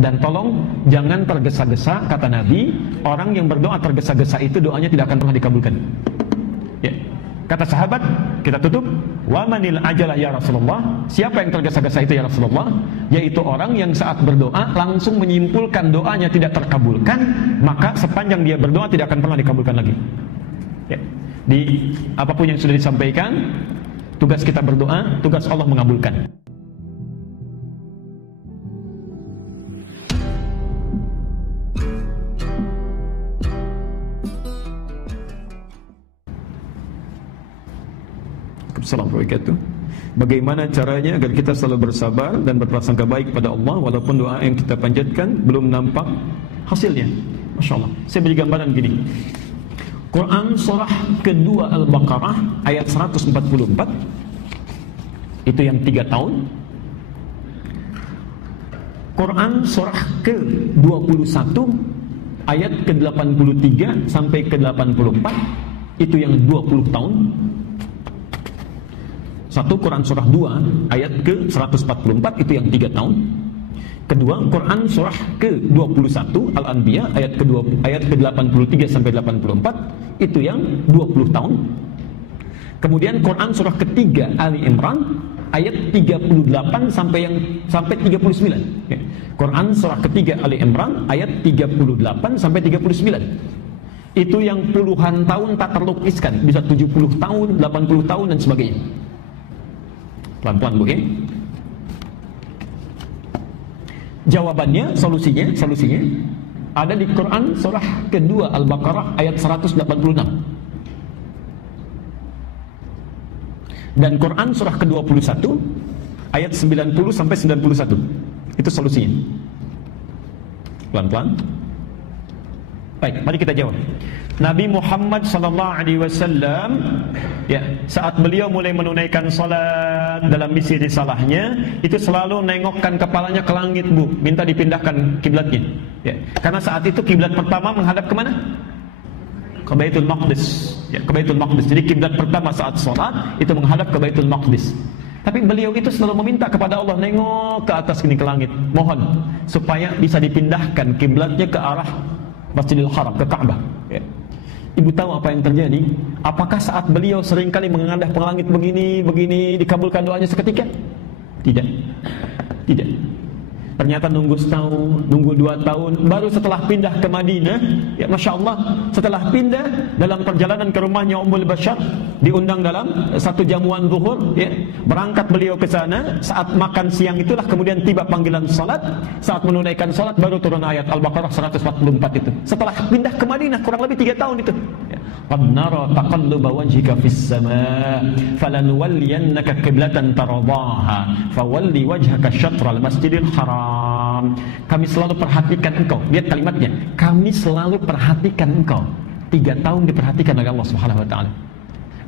Dan tolong jangan tergesa-gesa, kata Nabi, orang yang berdoa tergesa-gesa itu doanya tidak akan pernah dikabulkan. Ya. Kata sahabat, kita tutup, wa manil ajalah ya Rasulullah. Siapa yang tergesa-gesa itu ya Rasulullah? Yaitu orang yang saat berdoa langsung menyimpulkan doanya tidak terkabulkan, maka sepanjang dia berdoa tidak akan pernah dikabulkan lagi. Ya. Di apapun yang sudah disampaikan, tugas kita berdoa, tugas Allah mengabulkan. Assalamualaikum warahmatullahi wabarakatuh. Bagaimana caranya agar kita selalu bersabar dan berprasangka baik pada Allah walaupun doa yang kita panjatkan belum nampak hasilnya? Masya Allah. Saya beri gambaran gini. Quran surah kedua Al-Baqarah ayat 144, itu yang 3 tahun. Quran surah ke-21 ayat ke-83 sampai ke-84, itu yang 20 tahun. Satu, Quran surah 2 ayat ke-144, itu yang 3 tahun. Kedua, Quran surah ke-21 Al-Anbiya ayat ke-83 sampai 84, itu yang 20 tahun. Kemudian Quran surah ketiga Ali Imran ayat 38 sampai 39. Quran surah ketiga Ali Imran ayat 38 sampai 39. Itu yang puluhan tahun tak terlukiskan, bisa 70 tahun, 80 tahun dan sebagainya. Pelan-pelan Bu ya. Jawabannya, solusinya ada di Quran surah kedua Al-Baqarah ayat 186. Dan Quran surah ke-21 ayat 90 sampai 91. Itu solusinya. Pelan-pelan. Baik, mari kita jawab. Nabi Muhammad SAW, ya, saat beliau mulai menunaikan salat dalam misi risalahnya, itu selalu nengokkan kepalanya ke langit, Bu, minta dipindahkan kiblatnya. Ya, karena saat itu kiblat pertama menghadap kemana? Ke Baitul Maqdis. Ya, ke Baitul Maqdis. Jadi kiblat pertama saat salat itu menghadap ke Baitul Maqdis. Tapi beliau itu selalu meminta kepada Allah, nengok ke atas ini, ke langit, mohon supaya bisa dipindahkan kiblatnya ke arah Masjidil Haram, ke Ka'bah. Ya. Ibu tahu apa yang terjadi? Apakah saat beliau seringkali menghadap ke langit begini dikabulkan doanya seketika? Tidak. Ternyata nunggu setahun, nunggu 2 tahun, baru setelah pindah ke Madinah, ya Masya Allah, setelah pindah dalam perjalanan ke rumahnya Ummul Bashar, diundang dalam satu jamuan zuhur, ya, berangkat beliau ke sana, saat makan siang itulah kemudian tiba panggilan salat, saat menunaikan salat baru turun ayat Al-Baqarah 144 itu. Setelah pindah ke Madinah kurang lebih 3 tahun itu. Ya. Qad nara taqalluba wajhika fis samaa falanuwalliyannaka qiblatan tardaha fawalli wajhaka syatral masjidil haram. Kami selalu perhatikan engkau. Lihat kalimatnya, kami selalu perhatikan engkau. 3 tahun diperhatikan oleh Allah Subhanahu wa taala.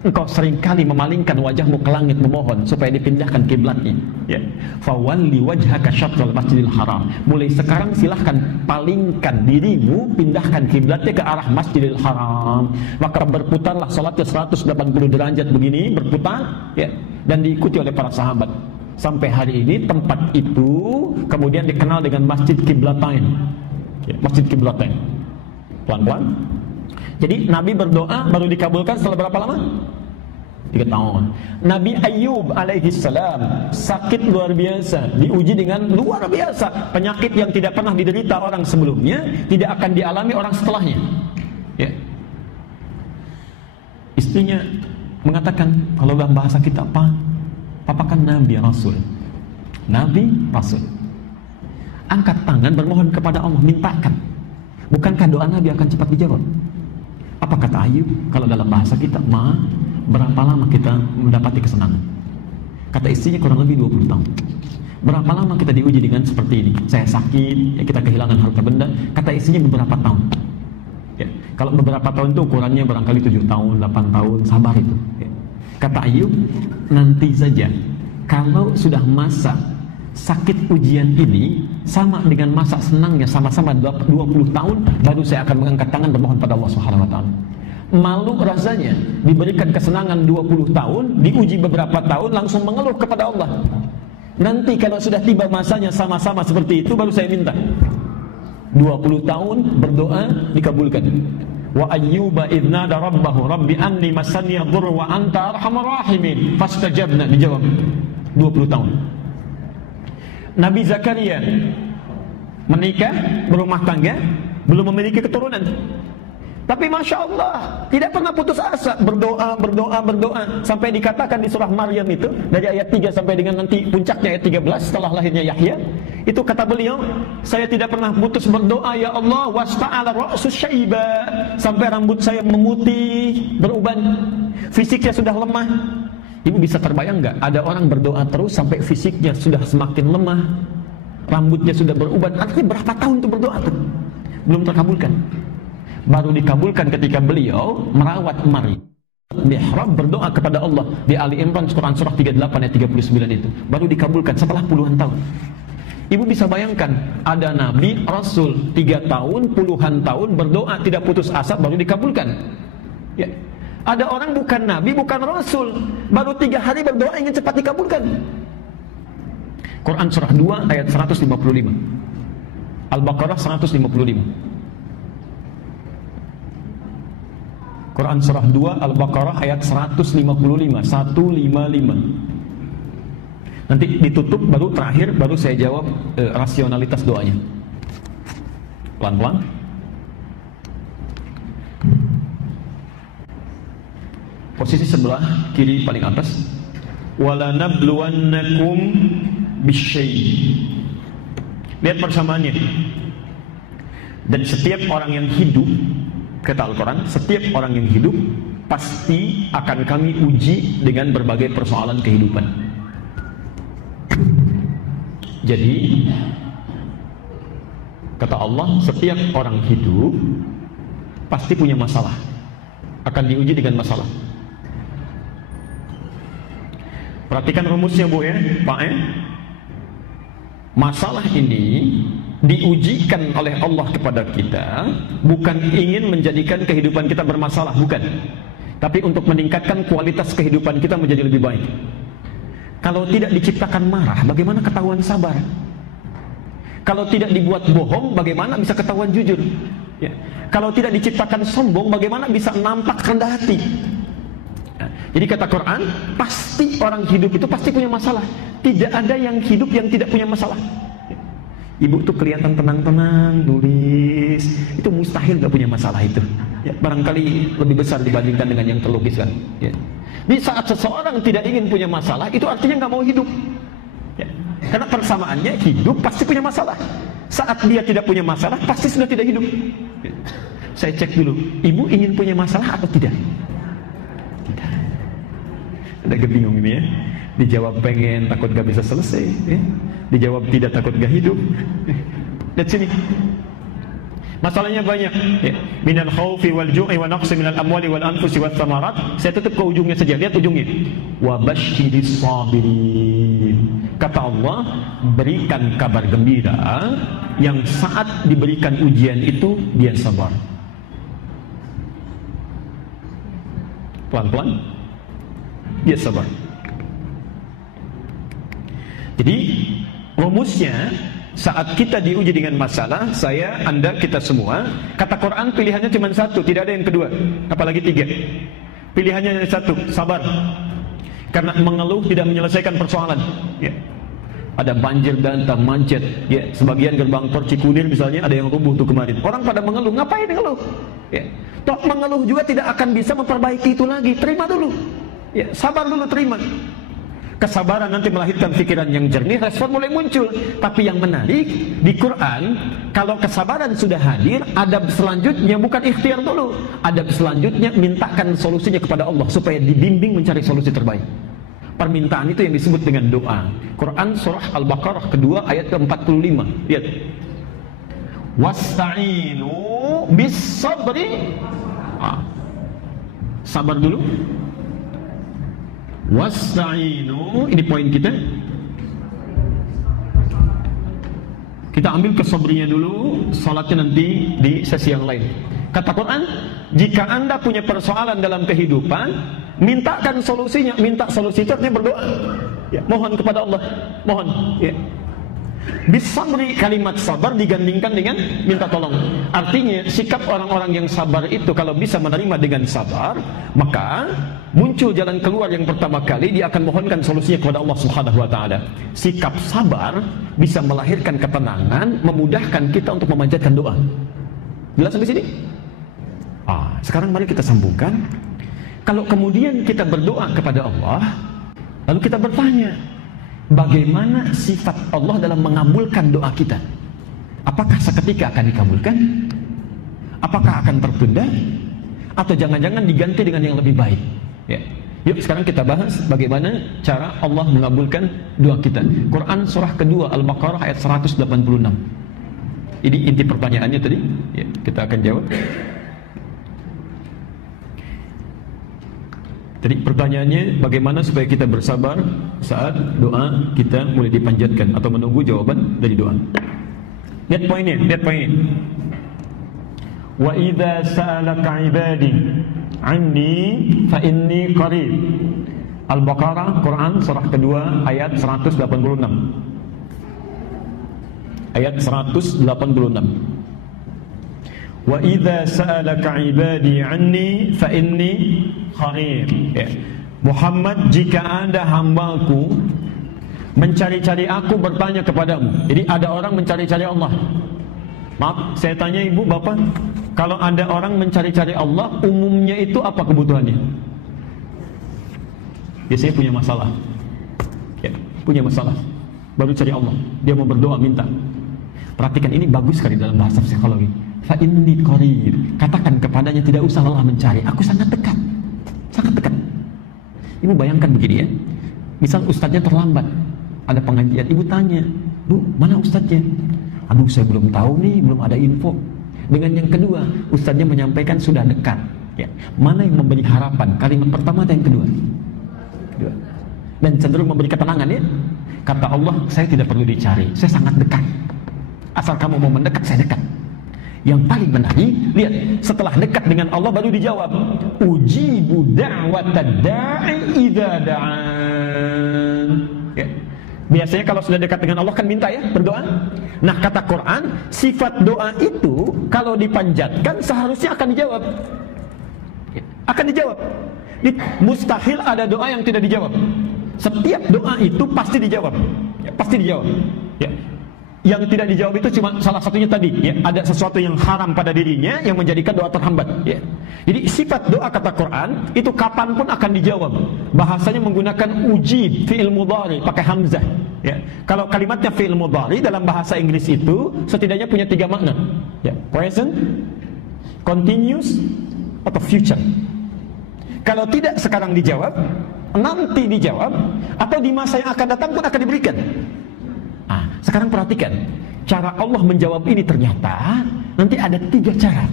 Engkau seringkali memalingkan wajahmu ke langit memohon supaya dipindahkan kiblatnya. Ya. Fawalli wajhaka syatral masjidil haram. Mulai sekarang silahkan palingkan dirimu, pindahkan kiblatnya ke arah Masjidil Haram. Maka berputarlah salatnya 180 derajat begini, berputar, ya, dan diikuti oleh para sahabat. Sampai hari ini tempat itu kemudian dikenal dengan Masjid Qiblatain. Ya, Masjid Qiblatain. Pelan-pelan. Jadi Nabi berdoa baru dikabulkan setelah berapa lama? 3 tahun. Nabi Ayyub alaihissalam sakit luar biasa, diuji dengan luar biasa, penyakit yang tidak pernah diderita orang sebelumnya, tidak akan dialami orang setelahnya. Ya. Istrinya mengatakan, kalau dalam bahasa kita apa? Papa kan Nabi Rasul. Nabi Rasul. Angkat tangan bermohon kepada Allah, mintakan. Bukankah doa Nabi akan cepat dijawab? Apa kata Ayub? Kalau dalam bahasa kita, berapa lama kita mendapati kesenangan? Kata istrinya kurang lebih 20 tahun. Berapa lama kita diuji dengan seperti ini? Saya sakit, ya, kita kehilangan harta benda. Kata istrinya beberapa tahun. Ya, kalau beberapa tahun itu ukurannya barangkali 7 tahun, 8 tahun, sabar itu. Ya. Kata Ayub, nanti saja. Kalau sudah masa sakit ujian ini sama dengan masa senangnya sama-sama 20 tahun, baru saya akan mengangkat tangan bermohon pada Allah Subhanahu wa taala. Malu rasanya diberikan kesenangan 20 tahun, diuji beberapa tahun langsung mengeluh kepada Allah. Nanti kalau sudah tiba masanya sama-sama seperti itu, baru saya minta. 20 tahun berdoa dikabulkan. Wa ayyuba idnada rabbahu rabbi anni massani yadhur wa anta arhamar rahimin fastajabna, dijawab 20 tahun. Nabi Zakaria menikah, berumah tangga, belum memiliki keturunan. Tapi Masya Allah, tidak pernah putus asa, berdoa sampai dikatakan di surah Maryam itu, dari ayat 3 sampai dengan nanti puncaknya ayat 13 setelah lahirnya Yahya, itu kata beliau, saya tidak pernah putus berdoa, ya Allah, wasta'ala ra'su syaiba, sampai rambut saya memutih, beruban, fisiknya sudah lemah. Ibu bisa terbayang nggak, ada orang berdoa terus sampai fisiknya sudah semakin lemah, rambutnya sudah beruban, artinya berapa tahun itu berdoa tuh? Belum terkabulkan. Baru dikabulkan ketika beliau merawat Maryam mihrab, berdoa kepada Allah di Ali Imran Quran surah 38 ayat 39 itu. Baru dikabulkan setelah puluhan tahun. Ibu bisa bayangkan, ada Nabi, Rasul 3 tahun, puluhan tahun berdoa tidak putus asa, baru dikabulkan. Ya. Ada orang bukan Nabi, bukan Rasul, baru 3 hari berdoa ingin cepat dikabulkan. Quran surah 2 ayat 155, Al-Baqarah 155. Quran surah 2 Al-Baqarah ayat 155. Nanti ditutup, baru terakhir, baru saya jawab rasionalitas doanya. Pelan-pelan. Posisi sebelah kiri paling atas. Wala nabluwannakum bisyai'. Lihat persamaannya. Dan setiap orang yang hidup, kata Al-Quran, setiap orang yang hidup pasti akan kami uji dengan berbagai persoalan kehidupan. Jadi kata Allah, setiap orang hidup pasti punya masalah, akan diuji dengan masalah. Perhatikan rumusnya Bu ya, Pak ya. Masalah ini diujikan oleh Allah kepada kita, bukan ingin menjadikan kehidupan kita bermasalah, bukan, tapi untuk meningkatkan kualitas kehidupan kita menjadi lebih baik. Kalau tidak diciptakan marah, bagaimana ketahuan sabar? Kalau tidak dibuat bohong, bagaimana bisa ketahuan jujur? Ya. Kalau tidak diciptakan sombong, bagaimana bisa nampak rendah hati? Ya. Jadi kata Quran, pasti orang hidup itu pasti punya masalah. Tidak ada yang hidup yang tidak punya masalah. Ibu tuh kelihatan tenang-tenang, nulis, itu mustahil gak punya masalah itu. Ya, barangkali lebih besar dibandingkan dengan yang terlukiskan. Ya. Di saat seseorang tidak ingin punya masalah, itu artinya gak mau hidup. Ya. Karena persamaannya hidup pasti punya masalah. Saat dia tidak punya masalah, pasti sudah tidak hidup. Ya. Saya cek dulu, ibu ingin punya masalah atau tidak? Tidak. Agak bingung ini ya. Dijawab pengen, takut gak bisa selesai ya. Dijawab tidak, takut gak hidup. Lihat sini, masalahnya banyak ya. Minal khawfi wal ju'i wa naqsi minal amwali wal anfusi wat thamarat. Saya tutup ke ujungnya saja, lihat ujungnya. Wa basyiris sabirin. Kata Allah, berikan kabar gembira yang saat diberikan ujian itu dia sabar. Pelan-pelan dia sabar. Jadi rumusnya, saat kita diuji dengan masalah, saya, Anda, kita semua, kata Quran pilihannya cuma satu, tidak ada yang kedua, apalagi 3. Pilihannya hanya satu, sabar. Karena mengeluh tidak menyelesaikan persoalan ya. Ada banjir bandang, macet ya. Sebagian gerbang tol Cikunir misalnya ada yang rubuh tuh kemarin. Orang pada mengeluh, ngapain mengeluh ya? Toh mengeluh juga tidak akan bisa memperbaiki itu lagi. Terima dulu ya, sabar dulu, terima. Kesabaran nanti melahirkan pikiran yang jernih, respon mulai muncul. Tapi yang menarik di Quran, kalau kesabaran sudah hadir, adab selanjutnya bukan ikhtiar dulu. Adab selanjutnya mintakan solusinya kepada Allah supaya dibimbing mencari solusi terbaik. Permintaan itu yang disebut dengan doa. Quran surah Al-Baqarah kedua ayat ke-45. Lihat. Wasta'inu bis sabri. Sabar dulu. Wasta'inu, ini poin kita. Kita ambil kesabrinya dulu, salatnya nanti di sesi yang lain. Kata Quran, jika Anda punya persoalan dalam kehidupan, mintakan solusinya. Minta solusi itu artinya berdoa. Ya, mohon kepada Allah, mohon. Ya. Bisabri, kalimat sabar digandingkan dengan minta tolong. Artinya sikap orang-orang yang sabar itu kalau bisa menerima dengan sabar, maka muncul jalan keluar yang pertama kali, dia akan mohonkan solusinya kepada Allah Subhanahu wa taala. Sikap sabar bisa melahirkan ketenangan, memudahkan kita untuk memanjatkan doa. Jelas sampai sini? Sekarang mari kita sambungkan. Kalau kemudian kita berdoa kepada Allah, lalu kita bertanya, bagaimana sifat Allah dalam mengabulkan doa kita? Apakah seketika akan dikabulkan? Apakah akan tertunda? Atau jangan-jangan diganti dengan yang lebih baik? Ya. Yuk sekarang kita bahas bagaimana cara Allah mengabulkan doa kita. Quran surah kedua Al-Baqarah ayat 186. Ini inti pertanyaannya tadi. Ya, kita akan jawab. Jadi pertanyaannya, bagaimana supaya kita bersabar saat doa kita mulai dipanjatkan atau menunggu jawaban dari doa. Lihat poinnya, lihat poinnya. Wa idza sa'alaka 'ibadi 'anni fa inni qarib. Al-Baqarah, Quran surah kedua ayat 186. Ayat 186. Wa idza sa'alaka 'ibadi 'anni fa inni qarib. Ya. Muhammad, jika ada hambaku mencari-cari aku, bertanya kepadamu. Jadi ada orang mencari-cari Allah. Maaf, saya tanya ibu, bapak, kalau ada orang mencari-cari Allah, umumnya itu apa kebutuhannya? Biasanya punya masalah. Ya, punya masalah. Baru cari Allah. Dia mau berdoa, minta. Perhatikan, ini bagus sekali dalam bahasa psikologi. Fa inni qarib. Katakan kepadanya, tidak usah lelah mencari, aku sangat dekat. Sangat dekat. Ibu bayangkan begini ya. Misal ustadznya terlambat, ada pengajian, ibu tanya, "Bu, mana ustadznya?" "Aduh, saya belum tahu nih, belum ada info." Dengan yang kedua, ustadznya menyampaikan sudah dekat. Ya. Mana yang memberi harapan? Kalimat pertama atau yang kedua? Kedua. Dan cenderung memberi ketenangan ya. Kata Allah, saya tidak perlu dicari, saya sangat dekat. Asal kamu mau mendekat, saya dekat. Yang paling menarik, lihat, setelah dekat dengan Allah baru dijawab, ujibu da'watad da'i idza da'an. Ya. Biasanya kalau sudah dekat dengan Allah kan minta ya, berdoa. Nah, kata Quran, sifat doa itu kalau dipanjatkan seharusnya akan dijawab. Ya. Akan dijawab. Mustahil ada doa yang tidak dijawab. Setiap doa itu pasti dijawab. Ya, pasti dijawab. Ya. Yang tidak dijawab itu cuma salah satunya tadi ya, ada sesuatu yang haram pada dirinya yang menjadikan doa terhambat ya. Jadi sifat doa kata Quran itu kapanpun akan dijawab. Bahasanya menggunakan ujib, fi'il mudhari pakai hamzah ya. Kalau kalimatnya fi'il mudhari dalam bahasa Inggris itu setidaknya punya 3 makna ya. Present, continuous, atau future. Kalau tidak sekarang dijawab, nanti dijawab, atau di masa yang akan datang pun akan diberikan. Sekarang perhatikan, cara Allah menjawab ini ternyata nanti ada 3 cara.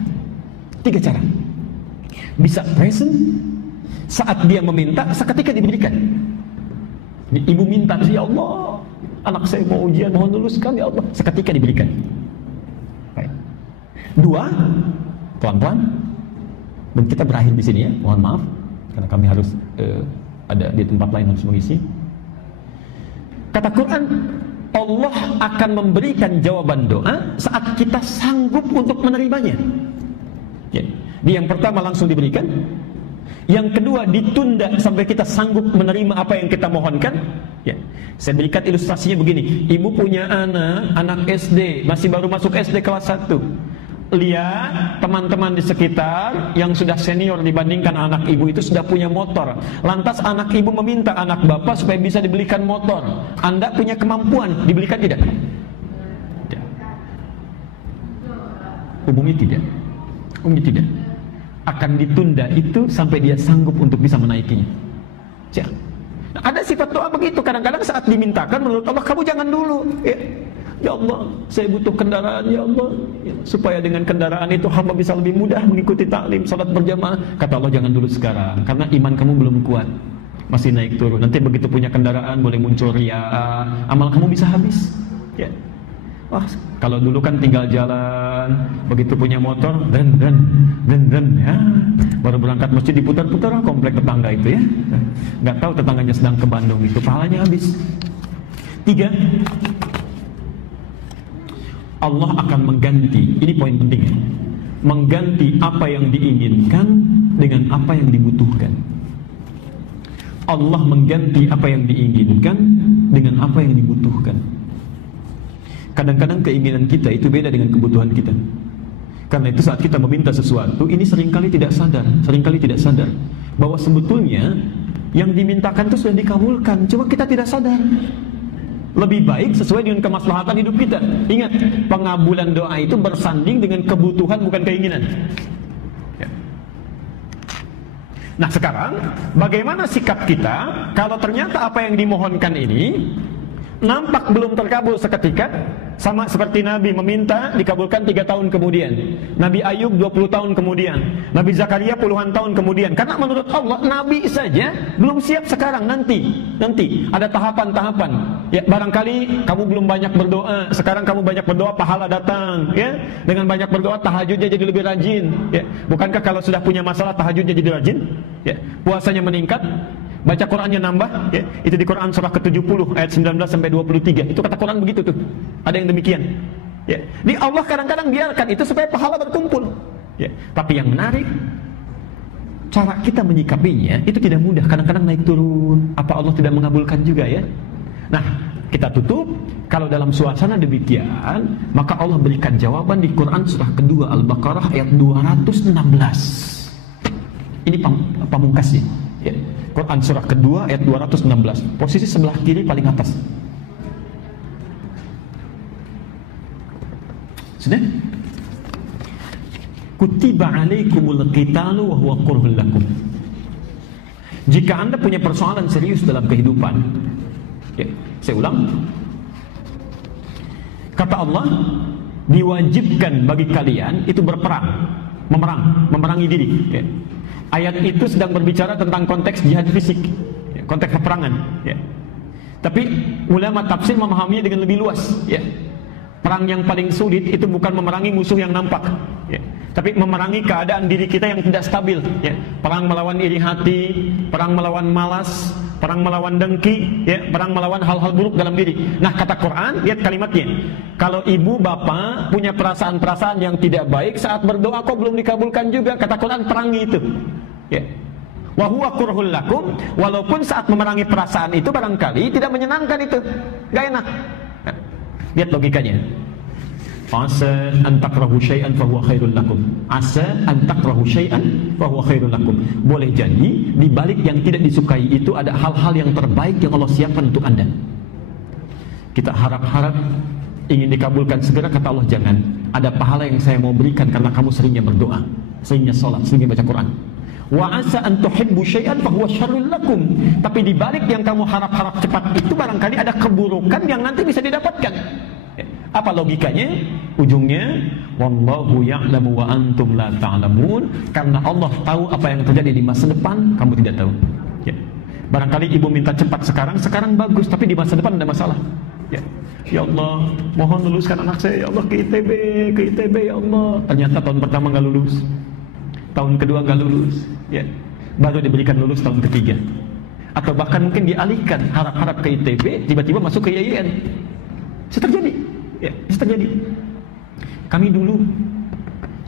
3 cara. Bisa present, saat dia meminta, seketika diberikan. Ibu minta, ya Allah, anak saya mau ujian, mohon luluskan ya Allah, seketika diberikan. Baik. 2, pelan-pelan. Dan kita berakhir di sini ya, mohon maaf, karena kami harus ada di tempat lain harus mengisi. Kata Quran, Allah akan memberikan jawaban doa saat kita sanggup untuk menerimanya ya. Di yang pertama langsung diberikan, yang kedua ditunda sampai kita sanggup menerima apa yang kita mohonkan ya. Saya berikan ilustrasinya begini. Ibu punya anak SD, masih baru masuk SD kelas 1. Lihat teman-teman di sekitar yang sudah senior dibandingkan anak ibu itu sudah punya motor. Lantas anak ibu meminta anak bapak supaya bisa dibelikan motor. Anda punya kemampuan, dibelikan tidak? Tidak. Umumnya tidak. Umumnya tidak. Akan ditunda itu sampai dia sanggup untuk bisa menaikinya. Nah, ada sifat doa begitu. Kadang-kadang saat dimintakan menurut Allah, kamu jangan dulu ya. Ya Allah, saya butuh kendaraan ya Allah ya, supaya dengan kendaraan itu hamba bisa lebih mudah mengikuti taklim, salat berjamaah. Kata Allah, jangan dulu sekarang, karena iman kamu belum kuat, masih naik turun. Nanti begitu punya kendaraan boleh muncul riya, amal kamu bisa habis ya. Wah, kalau dulu kan tinggal jalan, begitu punya motor, dan ya, baru berangkat masjid diputar-putar komplek tetangga itu ya. Nggak tahu tetangganya sedang ke Bandung, itu pahalanya habis. 3, Allah akan mengganti, ini poin penting ya, mengganti apa yang diinginkan dengan apa yang dibutuhkan. Allah mengganti apa yang diinginkan dengan apa yang dibutuhkan. Kadang-kadang keinginan kita itu beda dengan kebutuhan kita. Karena itu saat kita meminta sesuatu, ini seringkali tidak sadar bahwa sebetulnya yang dimintakan itu sudah dikabulkan, cuma kita tidak sadar. Lebih baik sesuai dengan kemaslahatan hidup kita. Ingat, pengabulan doa itu bersanding dengan kebutuhan, bukan keinginan. Ya. Nah sekarang, bagaimana sikap kita kalau ternyata apa yang dimohonkan ini nampak belum terkabul seketika? Sama seperti Nabi meminta dikabulkan 3 tahun kemudian, Nabi Ayub 20 tahun kemudian, Nabi Zakaria puluhan tahun kemudian. Karena menurut Allah Nabi saja belum siap sekarang, nanti ada tahapan-tahapan. Ya, barangkali kamu belum banyak berdoa, sekarang kamu banyak berdoa, pahala datang. Ya, dengan banyak berdoa tahajudnya jadi lebih rajin. Ya, bukankah kalau sudah punya masalah tahajudnya jadi rajin? Ya, puasanya meningkat, baca Qurannya nambah, ya. Itu di Quran surah ke-70 ayat 19 sampai 23. Itu kata Quran begitu tuh. Ada yang demikian. Ya. Di Allah kadang-kadang biarkan itu supaya pahala berkumpul. Ya. Tapi yang menarik, cara kita menyikapinya itu tidak mudah. Kadang-kadang naik turun. Apa Allah tidak mengabulkan juga ya? Nah, kita tutup. Kalau dalam suasana demikian, maka Allah berikan jawaban di Quran surah kedua Al-Baqarah ayat 216. Ini pamungkasnya. Ya. Quran surah kedua ayat 216. Posisi sebelah kiri paling atas. Sudah? Kutiba alaikumul qitalu wa huwa kurhul lakum. Jika Anda punya persoalan serius dalam kehidupan, ya, saya ulang. Kata Allah, diwajibkan bagi kalian itu berperang, memerangi diri. Ya. Ayat itu sedang berbicara tentang konteks jihad fisik, ya, konteks peperangan. Ya. Tapi ulama tafsir memahaminya dengan lebih luas. Ya. Perang yang paling sulit itu bukan memerangi musuh yang nampak, ya, tapi memerangi keadaan diri kita yang tidak stabil. Ya. Perang melawan iri hati, perang melawan malas, perang melawan dengki, ya, perang melawan hal-hal buruk dalam diri. Nah kata Quran, lihat kalimatnya. Kalau ibu bapak punya perasaan-perasaan yang tidak baik saat berdoa kok belum dikabulkan juga, kata Quran perangi itu. Ya. Wa huwa kurhul lakum, walaupun saat memerangi perasaan itu barangkali tidak menyenangkan itu, gak enak. Nah, lihat logikanya. Asa an takrahu syai'an fa huwa khairul lakum. Asa an takrahu syai'an fa huwa khairul lakum. Boleh jadi di balik yang tidak disukai itu ada hal-hal yang terbaik yang Allah siapkan untuk Anda. Kita harap-harap ingin dikabulkan segera, kata Allah jangan. Ada pahala yang saya mau berikan karena kamu seringnya berdoa, seringnya salat, seringnya baca Quran. Wa asa an tuhibbu syai'an fa huwa syarrul lakum. Tapi di balik yang kamu harap-harap cepat itu barangkali ada keburukan yang nanti bisa didapatkan. Apa logikanya? Ujungnya wallahu ya'lamu wa antum la ta'lamun. Karena Allah tahu apa yang terjadi di masa depan, kamu tidak tahu. Ya. Barangkali ibu minta cepat sekarang bagus, tapi di masa depan ada masalah. Ya. Ya Allah, mohon luluskan anak saya, ya Allah, ke ITB ya Allah. Ternyata tahun pertama nggak lulus, tahun kedua nggak lulus, ya. Baru diberikan lulus tahun ketiga. Atau bahkan mungkin dialihkan harap-harap ke ITB, tiba-tiba masuk ke IAIN. Itu terjadi. Ya, itu terjadi. Kami dulu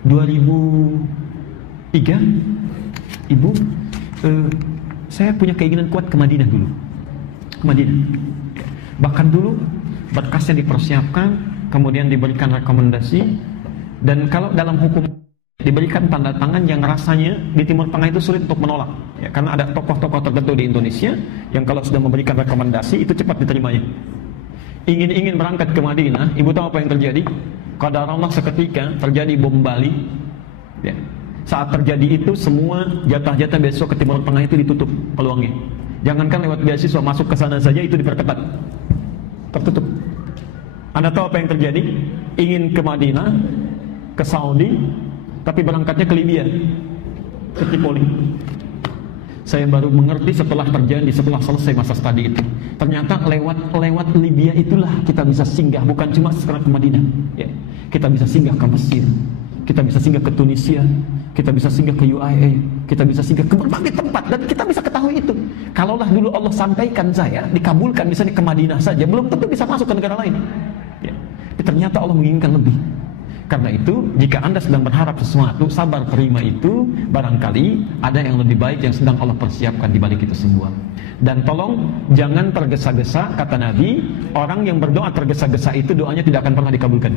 2003, ibu, saya punya keinginan kuat ke Madinah dulu. Ke Madinah. Bahkan dulu berkasnya dipersiapkan, kemudian diberikan rekomendasi, dan kalau dalam hukum diberikan tanda tangan yang rasanya di Timur Tengah itu sulit untuk menolak. Ya, karena ada tokoh-tokoh tertentu di Indonesia yang kalau sudah memberikan rekomendasi itu cepat diterimanya. Ingin berangkat ke Madinah, ibu tahu apa yang terjadi? Qadar Allah seketika terjadi bom Bali. Ya. Saat terjadi itu semua jatah-jatah besok ke Timur Tengah itu ditutup peluangnya. Jangankan lewat beasiswa masuk ke sana saja itu diperketat, tertutup. Anda tahu apa yang terjadi? Ingin ke Madinah, ke Saudi, tapi berangkatnya ke Libya, ke Tripoli. Saya baru mengerti setelah terjadi, setelah selesai masa studi itu. Ternyata lewat Libya itulah kita bisa singgah, bukan cuma sekarang ke Madinah. Ya. Kita bisa singgah ke Mesir, kita bisa singgah ke Tunisia, kita bisa singgah ke UAE, kita bisa singgah ke berbagai tempat, dan kita bisa ketahui itu. Kalaulah dulu Allah sampaikan saya, dikabulkan misalnya ke Madinah saja, belum tentu bisa masuk ke negara lain. Ya. Tapi ternyata Allah menginginkan lebih. Karena itu, jika Anda sedang berharap sesuatu, sabar terima itu, barangkali ada yang lebih baik yang sedang Allah persiapkan di balik itu semua. Dan tolong jangan tergesa-gesa, kata Nabi, orang yang berdoa tergesa-gesa itu doanya tidak akan pernah dikabulkan.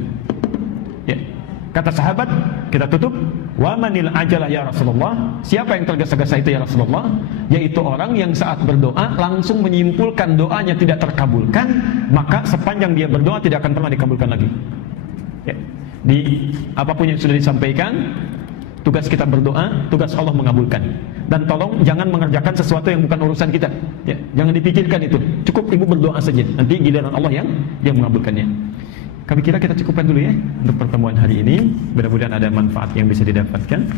Ya. Kata sahabat, kita tutup, wa manil ajalah ya Rasulullah. Siapa yang tergesa-gesa itu ya Rasulullah? Yaitu orang yang saat berdoa langsung menyimpulkan doanya tidak terkabulkan, maka sepanjang dia berdoa tidak akan pernah dikabulkan lagi. Ya. Di apapun yang sudah disampaikan, tugas kita berdoa, tugas Allah mengabulkan. Dan tolong jangan mengerjakan sesuatu yang bukan urusan kita. Ya, jangan dipikirkan itu. Cukup ibu berdoa saja. Nanti giliran Allah yang mengabulkannya. Kami kira kita cukupkan dulu ya untuk pertemuan hari ini. Mudah-mudahan ada manfaat yang bisa didapatkan.